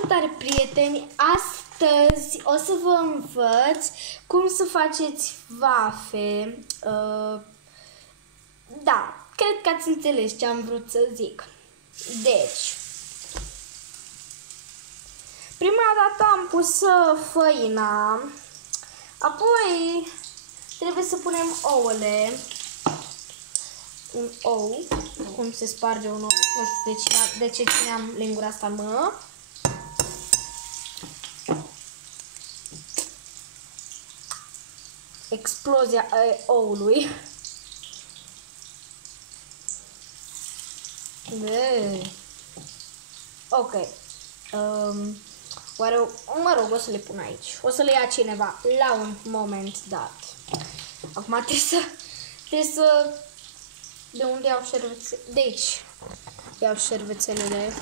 Salutare, prieteni! Astăzi o să vă învăț cum să faceți vafe. Da, cred că ați înțeles ce am vrut să zic. Deci, prima dată am pus făina, apoi trebuie să punem ouăle. Un ou, cum se sparge un ou, nu știu de ce țineam lingura asta în mână. Explozia oului. Ok. Oare, mă rog, o să le pun aici. O să le ia cineva la un moment dat. Acum trebuie să... De unde iau șervețele? De aici iau șervețelele.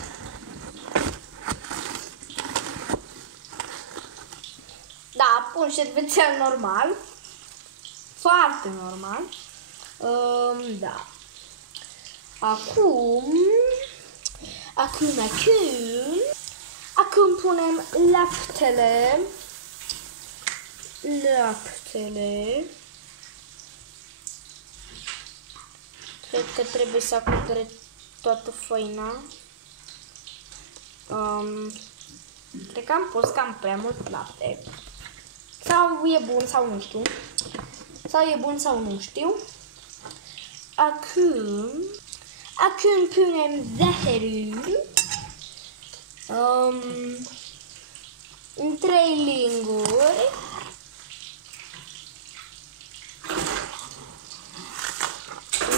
Da, pun șervețel normal. Foarte normal. Da. Acum punem laptele. Cred că trebuie să acopere toată făina. Cred că am pus cam prea mult lapte. Sau e bun sau nu știu. Acum punem zahărul. În 3 linguri.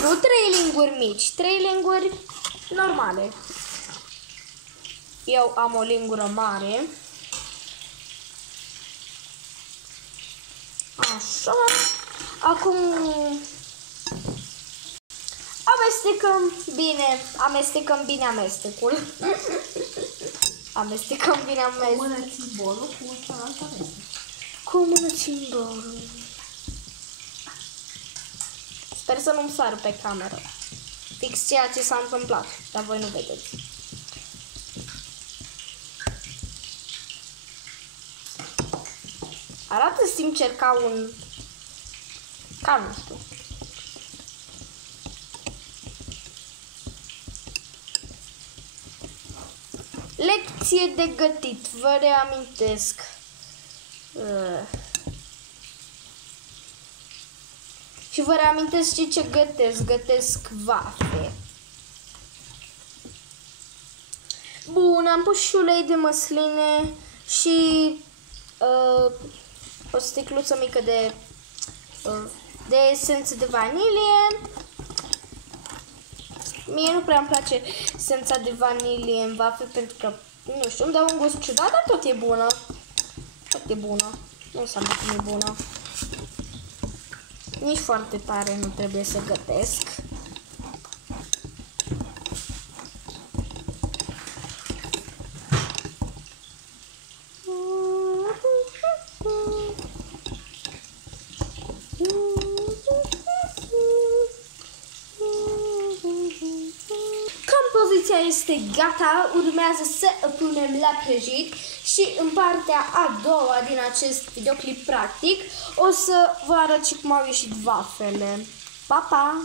Nu 3 linguri mici, 3 linguri normale. Eu am o lingură mare. Așa. Acum amestecăm bine amestecul. Amestecăm bine amestecul. Cu mână ții bolul, cu cealaltă amestec. Cu mână țin bolul. Sper să nu-mi sară pe cameră. Fix ceea ce s-a întâmplat, dar voi nu vedeți. Arată sincer ca un... nu știu. Lecție de gătit, vă reamintesc. Și vă reamintesc ce gătesc. Gătesc vafe. Bun, am pus și ulei de măsline și o sticluță mică de esență de vanilie. Mie nu prea îmi place esența de vanilie în vafe pentru că, nu știu, îmi dă un gust ciudat, dar tot e bună. Tot e bună. Nu înseamnă că nu e bună. Nici foarte tare nu trebuie să gătesc. Compoziția este gata, urmează să punem la prăjit și în partea a doua din acest videoclip practic o să vă arăt și cum au ieșit vafele. Pa, pa!